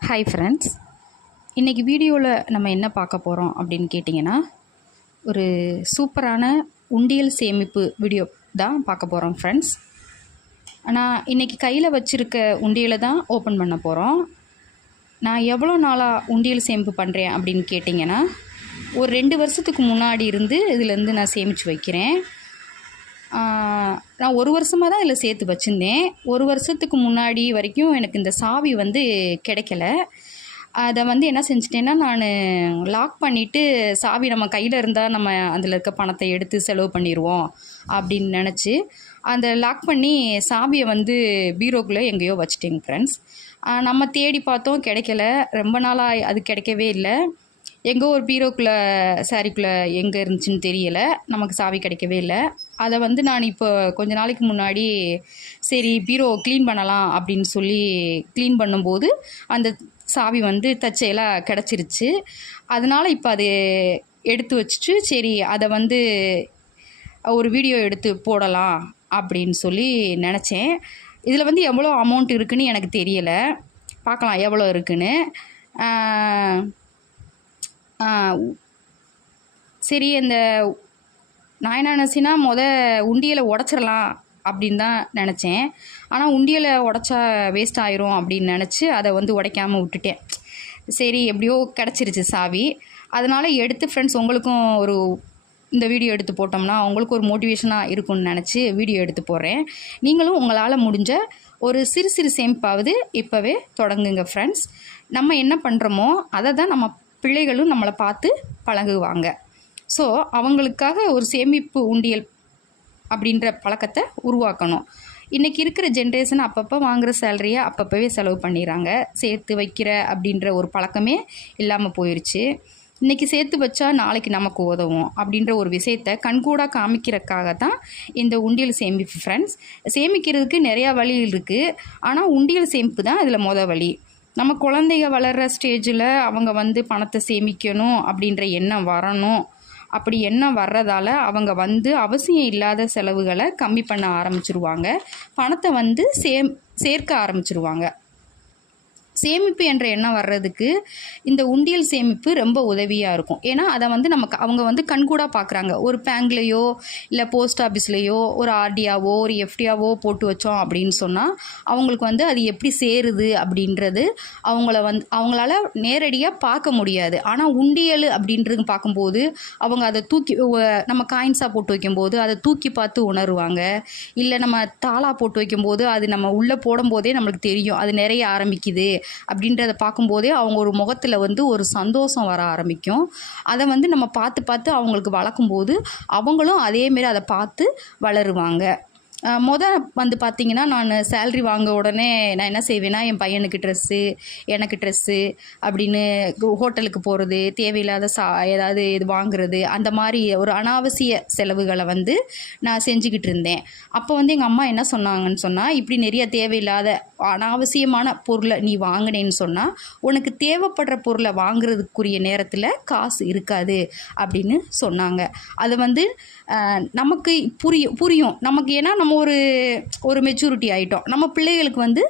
Hi friends இன்றைக்கி வீடியோவில் நம்ம என்ன பார்க்க போகிறோம் அப்படின்னு கேட்டிங்கன்னா ஒரு சூப்பரான உண்டியல் சேமிப்பு வீடியோ தான் பார்க்க போகிறோம் ஃப்ரெண்ட்ஸ் நான் இன்றைக்கி கையில் வச்சுருக்க உண்டியலை தான் ஓப்பன் பண்ண போகிறோம் நான் எவ்வளோ நாளாக உண்டியல் சேமிப்பு பண்ணுறேன் அப்படின்னு கேட்டிங்கன்னா ஒரு ரெண்டு வருஷத்துக்கு முன்னாடி இருந்து இதுலேருந்து நான் சேமித்து வைக்கிறேன். நான் ஒரு வருஷமாக தான் இதில் சேர்த்து வச்சுருந்தேன். ஒரு வருஷத்துக்கு முன்னாடி வரைக்கும் எனக்கு இந்த சாவி வந்து கிடைக்கல. அதை வந்து என்ன செஞ்சிட்டேன்னா நான் லாக் பண்ணிவிட்டு சாவி நம்ம கையில் இருந்தால் நம்ம அதில் இருக்க பணத்தை எடுத்து செலவு பண்ணிடுவோம் அப்படின்னு நினச்சி அந்த லாக் பண்ணி சாவியை வந்து பீரோக்குள்ளே எங்கேயோ வச்சிட்டேங்க ஃப்ரெண்ட்ஸ் நம்ம தேடி பார்த்தோம் கிடைக்கல. ரொம்ப நாளாக அது கிடைக்கவே இல்லை. எங்கே ஒரு பீரோக்குள்ளே சாரிக்குள்ளே எங்கே இருந்துச்சுன்னு தெரியலை. நமக்கு சாவி கிடைக்கவே இல்லை. அதை வந்து நான் இப்போ கொஞ்ச நாளைக்கு முன்னாடி சரி பீரோ க்ளீன் பண்ணலாம் அப்படின்னு சொல்லி க்ளீன் பண்ணும்போது அந்த சாவி வந்து தச்சையெல்லாம் கிடச்சிருச்சு. அதனால் இப்போ அது எடுத்து வச்சுட்டு சரி அதை வந்து ஒரு வீடியோ எடுத்து போடலாம் அப்படின்னு சொல்லி நினச்சேன். இதில் வந்து எவ்வளோ அமௌண்ட் இருக்குதுன்னு எனக்கு தெரியலை. பார்க்கலாம் எவ்வளோ இருக்குதுன்னு சரி அந்த நான் என்ன நினச்சின்னா முத உண்டியலை உடச்சிடலாம் அப்படின்னு தான் நினச்சேன். ஆனால் உண்டியலை உடச்சா வேஸ்ட் ஆயிரும் அப்படின்னு நினச்சி அதை வந்து உடைக்காமல் விட்டுட்டேன். சரி எப்படியோ கிடச்சிருச்சு சாவி. அதனால் எடுத்து ஃப்ரெண்ட்ஸ் உங்களுக்கும் ஒரு இந்த வீடியோ எடுத்து போட்டோம்னா உங்களுக்கு ஒரு மோட்டிவேஷனாக இருக்கும்னு நினச்சி வீடியோ எடுத்து போடுறேன். நீங்களும் உங்களால் முடிஞ்ச ஒரு சிறு சிறு சேமிப்பாவது இப்போவே தொடங்குங்க ஃப்ரெண்ட்ஸ் நம்ம என்ன பண்ணுறோமோ அதை தான் நம்ம பிள்ளைகளும் நம்மளை பார்த்து பழகுவாங்க. ஸோ அவங்களுக்காக ஒரு சேமிப்பு உண்டியல் அப்படின்ற பழக்கத்தை உருவாக்கணும். இன்றைக்கி இருக்கிற ஜென்ரேஷன் அப்பப்போ வாங்குகிற சேலரியை அப்பப்போவே செலவு பண்ணிடுறாங்க. சேர்த்து வைக்கிற அப்படின்ற ஒரு பழக்கமே இல்லாமல் போயிடுச்சு இன்றைக்கி சேர்த்து வச்சா நாளைக்கு நமக்கு உதவும் அப்படின்ற ஒரு விஷயத்த கண்கூடாக காமிக்கிறதுக்காக தான் இந்த உண்டியல் சேமிப்பு ஃப்ரெண்ட்ஸ் சேமிக்கிறதுக்கு நிறையா வழி இருக்குது ஆனால் உண்டியல் சேமிப்பு தான் இதில் மொதல் வழி. நம்ம குழந்தைங்க வளர்கிற ஸ்டேஜில் அவங்க வந்து பணத்தை சேமிக்கணும் அப்படின்ற எண்ணம் வரணும். அப்படி எண்ணம் வர்றதால அவங்க வந்து அவசியம் இல்லாத செலவுகளை கம்மி பண்ண ஆரம்பிச்சிருவாங்க. பணத்தை வந்து சேம் சேர்க்க ஆரம்பிச்சிருவாங்க. சேமிப்பு என்ற எண்ணம் வர்றதுக்கு இந்த உண்டியல் சேமிப்பு ரொம்ப உதவியாக இருக்கும். ஏன்னா அதை வந்து நமக்கு அவங்க வந்து கண்கூடாக பார்க்குறாங்க ஒரு பேங்க்லேயோ இல்லை போஸ்ட் ஆஃபீஸ்லேயோ ஒரு ஆர்டியாவோ ஒரு எஃப்டியாவோ போட்டு வச்சோம் அப்படின்னு சொன்னால் அவங்களுக்கு வந்து அது எப்படி சேருது அப்படின்றது அவங்கள வந்து அவங்களால நேரடியாக பார்க்க முடியாது. ஆனால் உண்டியல் அப்படின்றது பார்க்கும்போது அவங்க அதை தூக்கி நம்ம காயின்ஸாக போட்டு வைக்கும்போது அதை தூக்கி பார்த்து உணருவாங்க. இல்லை நம்ம தாளா போட்டு வைக்கும்போது அது நம்ம உள்ளே போடும்போதே நம்மளுக்கு தெரியும். அது நிறைய ஆரம்பிக்குது. அப்படின்றத பார்க்கும்போதே அவங்க ஒரு முகத்தில் வந்து ஒரு சந்தோஷம் வர ஆரம்பிக்கும். அதை வந்து நம்ம பார்த்து பார்த்து அவங்களுக்கு வளர்க்கும்போது அவங்களும் அதேமாரி அதை பார்த்து வளருவாங்க. மொதல் வந்து பார்த்தீங்கன்னா நான் சேல்ரி வாங்க உடனே நான் என்ன செய்வேன்னா என் பையனுக்கு ட்ரெஸ்ஸு எனக்கு ட்ரெஸ்ஸு அப்படின்னு ஹோட்டலுக்கு போகிறது தேவையில்லாத சா ஏதாவது இது வாங்குறது அந்த மாதிரி ஒரு அனாவசிய செலவுகளை வந்து நான் செஞ்சுக்கிட்டு இருந்தேன். அப்போ வந்து எங்கள் அம்மா என்ன சொன்னாங்கன்னு சொன்னால் இப்படி நிறைய தேவையில்லாத அனாவசியமான பொருளை நீ வாங்கினேன்னு சொன்னால் உனக்கு தேவைப்படுற பொருளை வாங்குறதுக்குரிய நேரத்தில் காசு இருக்காது அப்படின்னு சொன்னாங்க. அது வந்து நமக்கு புரியும் புரியும். நமக்கு ஏன்னா நம்ம ஒரு ஒரு மெச்சூரிட்டி ஆகிட்டோம் நம்ம பிள்ளைகளுக்கு வந்து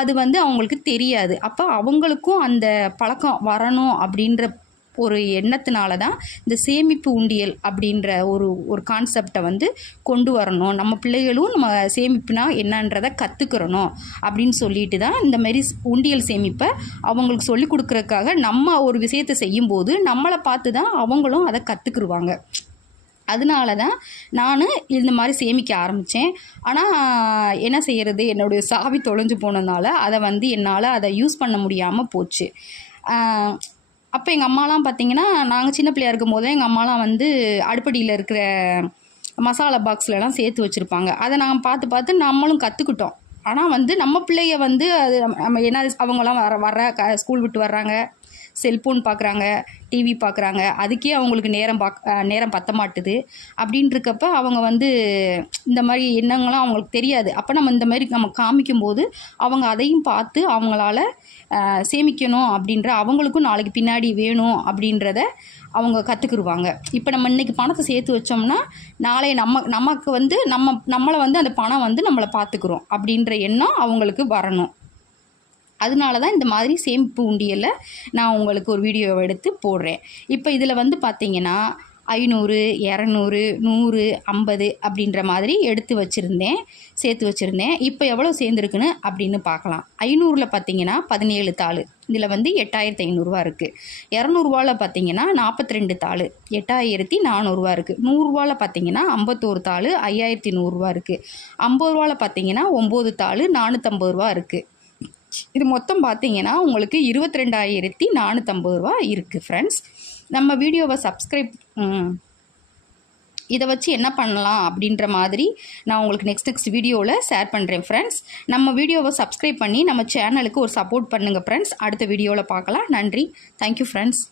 அது வந்து அவங்களுக்கு தெரியாது. அப்போ அவங்களுக்கும் அந்த பழக்கம் வரணும் அப்படின்ற ஒரு எண்ணத்தினால தான் இந்த சேமிப்பு உண்டியல் அப்படின்ற ஒரு ஒரு கான்செப்டை வந்து கொண்டு வரணும். நம்ம பிள்ளைகளும் நம்ம சேமிப்புனா என்னன்றதை கற்றுக்கிறணும் அப்படின்னு சொல்லிட்டு தான் இந்த மாதிரி உண்டியல் சேமிப்பை அவங்களுக்கு சொல்லி கொடுக்குறதுக்காக நம்ம ஒரு விஷயத்தை செய்யும்போது நம்மளை பார்த்து தான் அவங்களும் அதை கற்றுக்குருவாங்க அதனால தான் நான் இந்த மாதிரி சேமிக்க ஆரம்பித்தேன் ஆனால் என்ன செய்கிறது என்னுடைய சாவி தொலைஞ்சு போனதுனால அதை வந்து என்னால் அதை யூஸ் பண்ண முடியாமல் போச்சு. அப்போ எங்கள் அம்மாலாம் பார்த்தீங்கன்னா நாங்கள் சின்ன பிள்ளையா இருக்கும் போதே எங்கள் அம்மாலாம் வந்து அடுப்படியில் இருக்கிற மசாலா பாக்ஸ்லலாம் சேர்த்து வச்சுருப்பாங்க. அதை நாங்கள் பார்த்து பார்த்து நம்மளும் கற்றுக்கிட்டோம் ஆனால் வந்து நம்ம பிள்ளைய வந்து அது நம்ம- என்ன அவங்களாம் வர வர க ஸ்கூல் விட்டு வர்றாங்க. செல்ஃபோன் பார்க்குறாங்க டிவி பார்க்குறாங்க அதுக்கே அவங்களுக்கு நேரம் பாக் நேரம் பத்த மாட்டுது. அப்படின்றக்கப்ப அவங்க வந்து இந்த மாதிரி எண்ணங்கள்லாம் அவங்களுக்கு தெரியாது. அப்போ நம்ம இந்த மாதிரி நம்ம காமிக்கும்போது அவங்க அதையும் பார்த்து அவங்களால சேமிக்கணும் அப்படின்ற அவங்களுக்கும் நாளைக்கு பின்னாடி வேணும் அப்படின்றத அவங்க கற்றுக்குருவாங்க இப்போ நம்ம இன்னைக்கு பணத்தை சேர்த்து வச்சோம்னா நாளை நம்ம நமக்கு வந்து நம்ம நம்மளை வந்து அந்த பணம் வந்து நம்மளை பார்த்துக்குறோம் அப்படின்ற எண்ணம் அவங்களுக்கு வரணும். அதனால தான் இந்த மாதிரி சேமிப்பு உண்டியலில் நான் உங்களுக்கு ஒரு வீடியோவை எடுத்து போடுறேன். இப்போ இதில் வந்து பார்த்தீங்கன்னா ஐநூறு இரநூறு நூறு ஐம்பது அப்படின்ற மாதிரி எடுத்து வச்சுருந்தேன் சேர்த்து வச்சுருந்தேன். இப்போ எவ்வளோ சேர்ந்துருக்குன்னு அப்படின்னு பார்க்கலாம். ஐநூறில் பார்த்தீங்கன்னா பதினேழு தாள். இதில் வந்து எட்டாயிரத்தி ஐநூறுரூவா இருக்குது இரநூறுவாவில் பார்த்தீங்கன்னா நாற்பத்தி ரெண்டு தாள். எட்டாயிரத்தி நானூறுரூவா இருக்குது நூறுரூவாவில் பார்த்தீங்கன்னா ஐம்பத்தோரு தாள். ஐயாயிரத்தி நூறுரூவா இருக்குது ஐம்பது ரூபாவில் பார்த்தீங்கன்னா ஒம்பது தாள். நானூற்றம்பது ரூபா இருக்குது இது மொத்தம் பார்த்தீங்கன்னா உங்களுக்கு இருபத்தி ரெண்டாயிரத்தி நானூற்றம்பது ரூபா இருக்குது ஃப்ரெண்ட்ஸ் நம்ம வீடியோவை சப்ஸ்கிரைப் இதை வச்சு என்ன பண்ணலாம் அப்படின்ற மாதிரி நான் உங்களுக்கு நெக்ஸ்ட் நெக்ஸ்ட் வீடியோவில் ஷேர் பண்ணுறேன் ஃப்ரெண்ட்ஸ் நம்ம வீடியோவை சப்ஸ்கிரைப் பண்ணி நம்ம சேனலுக்கு ஒரு சப்போர்ட் பண்ணுங்கள் ஃப்ரெண்ட்ஸ் அடுத்த வீடியோவில் பார்க்கலாம். நன்றி. Thank you friends